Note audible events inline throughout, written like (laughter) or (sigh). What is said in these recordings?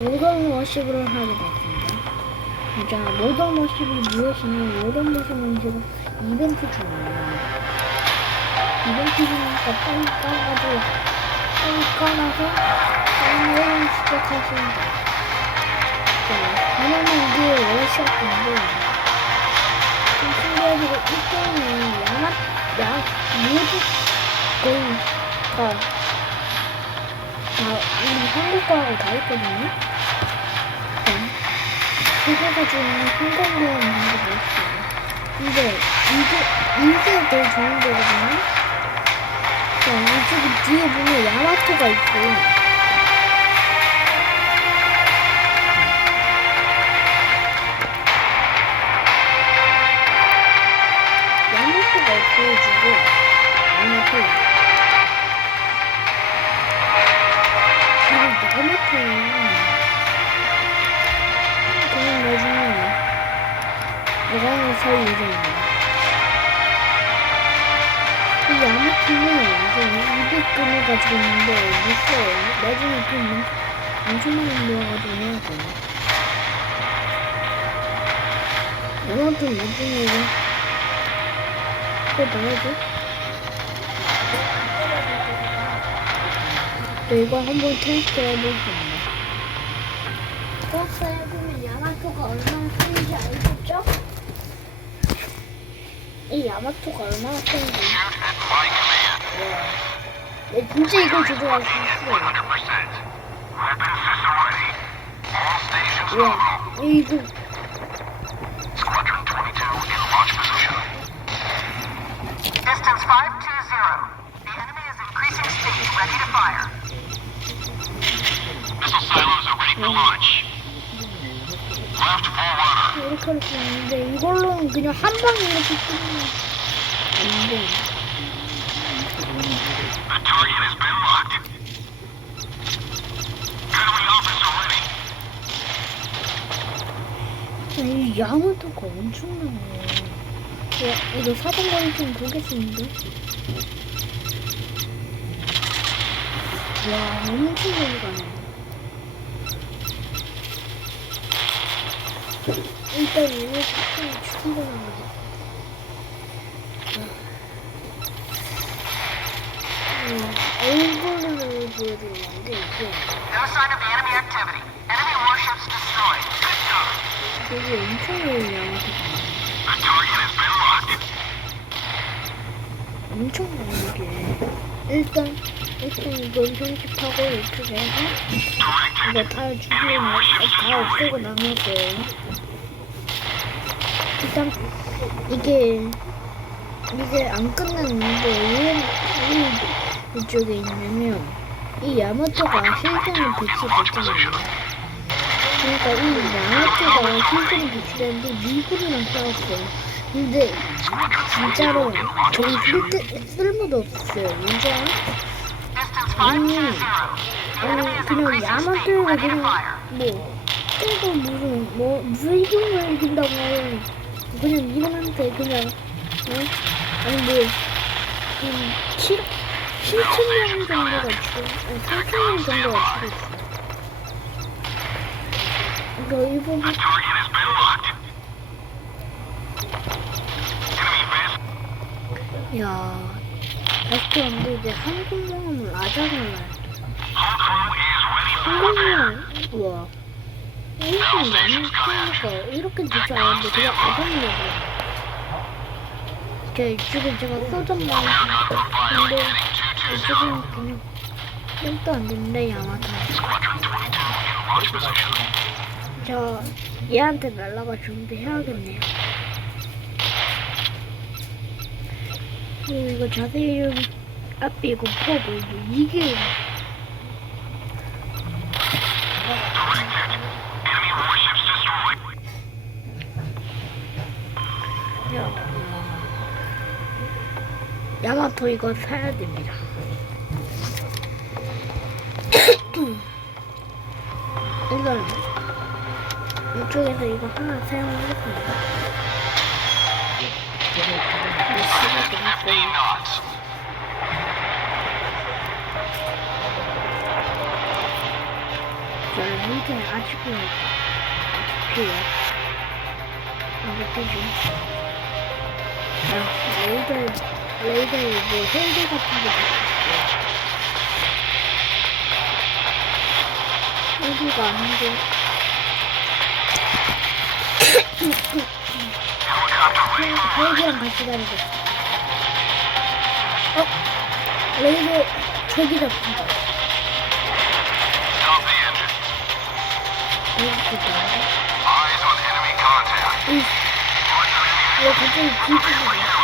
모던 워십을 하게 됐습니다. 자, 모던 워십이 무엇이냐? 모던 워십은 제가 이벤트 중이에요. 이벤트 중이니까 빨리 까가지고 빨리 까놔서 게임을 시작하시면 돼요. 자, 왜냐면 이게 워십인데 좀 신기하게도 이 게임이 야마, 야, 모두 거의 다 다, 우리 한국 거하고 다 있거든요? 네. 세계가 주는 한국어는 있는지 모르겠어요. 근데, 이게, 이게 제일 좋은 거거든요? 자, 이쪽에 뒤에 보면 야마토가 있고, 야마토가 없어지고, 야마토. 그냥 나중에 내가 살 예정이야. 이 야마토는 이제 200금을 가지고 있는데 무서워. 나중에 좀 엄청 많이 모아가지고 해야 돼. 야마토 나중에 또 나야지. 이거 한번 테스트 해보겠습니다. 버스 해보면 야마토가 얼마나 큰지 알겠죠? 이 야마토가 얼마나 큰지. 네, 진짜 이걸 조종할 수 있어요. 와, 이거 Distance 520. The enemy is increasing speed, ready to fire. Missile silos are ready for launch. Left full rudder. 이렇게 할 수 있는데 이걸로는 그냥 한 방에 이렇게 안 돼. The target has been locked. Enemy officer ready. 이 야마토가 엄청나네. 야, 이거 사정거리 좀 보겠습니다. 와, 엄청 많이 가네. 일단 얼굴을 이게. 되게 target has been locked. 엄청 많게 일단 일단 이건 편집하고 이렇게 해서. 이거 다 죽이면 다 없애고 나올 거예요 일단 이게 이게 안 끝났는데 왜 이, 이쪽에 있냐면 이 야마토가 실전에 배치됐잖아요 그러니까 이 야마토가 실전에 배치됐는데 미국이랑 싸웠어요 근데 진짜로 저희 쓸데, 쓸모도 없었어요. 인정? Distance 아니, 520. The enemy 아니 is 그냥 야마토가 그냥. 뭐 때도 무슨 뭐 무슨 힘을 이긴다고 그냥 이분한테 그냥 어? 아니 뭐 음, 7 7천 명 정도가 죽어 아니 3천 명 정도가 죽었어. 그러니까 일본 The 돼. 이제 ready for 한국명 우와. 일본 많이 쓰니까 이렇게 될줄 알았는데 그냥 아성이라고 제 이쪽에 제가 소전 많이 근데 이쪽은 그냥 땡도 안 됐는데 야마토 Launch position. 저 얘한테 날라가 준비해야겠네요 그리고 이거 자세히 좀 앞에 이거 퍼고 이게. 야마토 이거 사야 됩니다. (coughs) 이걸 이쪽에서 이거 하나 사용하겠습니다. 15 끝났고요. knots. 자, 레이저 아직도 필요. 이렇게 좀. 아, 레이저, 레이저에 뭐 헬기 같은 게 있어요. 헬기가 아닌데. 헬기랑 같이 다니고? 레이저 저기 잡힌다. Stop the engine. 이렇게 되는데. Eyes on enemy contact. 이, 왜 갑자기 뒤집어?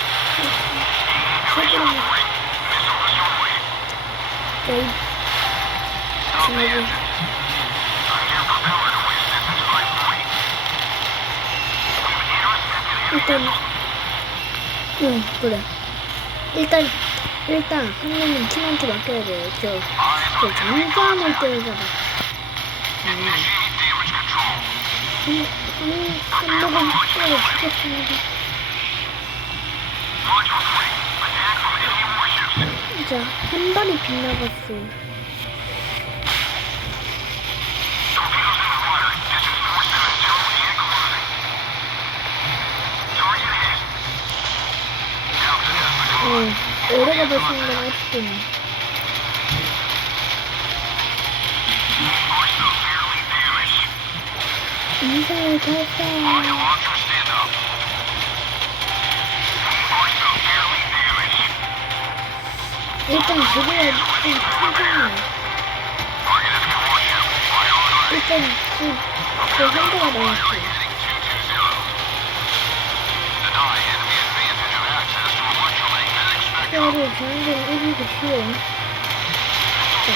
저희, 지금, engine. Turn your propeller to waste distance 540. 일단, 응, 그래. 일단, 일단, 한 명은 팀한테 맡겨야 돼. 저, 저. Initiate damage control. 한, 한, 한 명은 때려 죽겠습니다. 진짜, 한 발이 빗나갔어. Torpedoes in the water. Distance 470 and closing. Target hit. Down to the 어, 오래가 severely damaged. 인생을 탈사. 일단 그래야 좀 ready. 일단 그, 그 한대가 나왔어. Heading 220. Deny enemy advantage of access to electromagnetic spectrum. 뼈를 저한테는 이기기 쉬워. 자,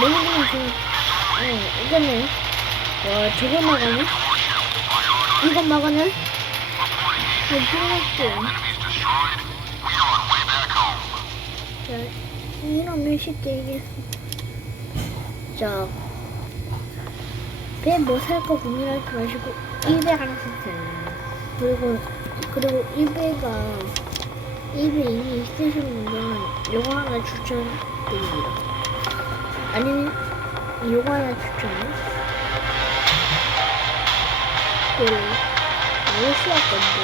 너무너무 지금, 어, 이거네. 와, 저거 막아네? 이거 막아네? 아, 끝났어. 이러면 쉽게 이겼어. 자, 배뭐살거 고민하지 마시고, 입에 하나 사세요. 그리고, 그리고 입에가, 입에 이미 있으신 분들은 요거 하나 추천드립니다. 아니면, 요거 하나 추천해. 그, 러시아 건데,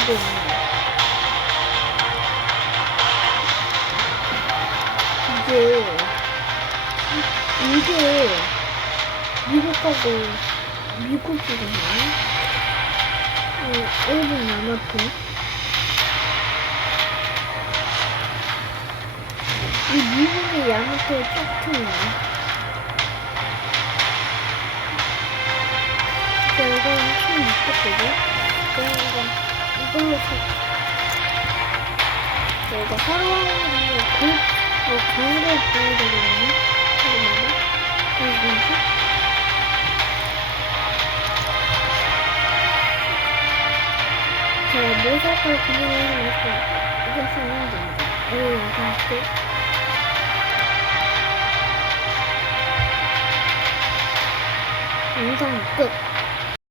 이거 이게 이게 미국하고 미국이거든요. 어, 일본 야마토. 이 미국의 야마토의 짝퉁이네. 자, 이건 못봤거든 그냥 이거 이걸로 사. 자, 이거 하루 하루 그, 뭐 광고 보여야 되거든요. 이거 뭐야? 이거 뭐지? 자, 뭐살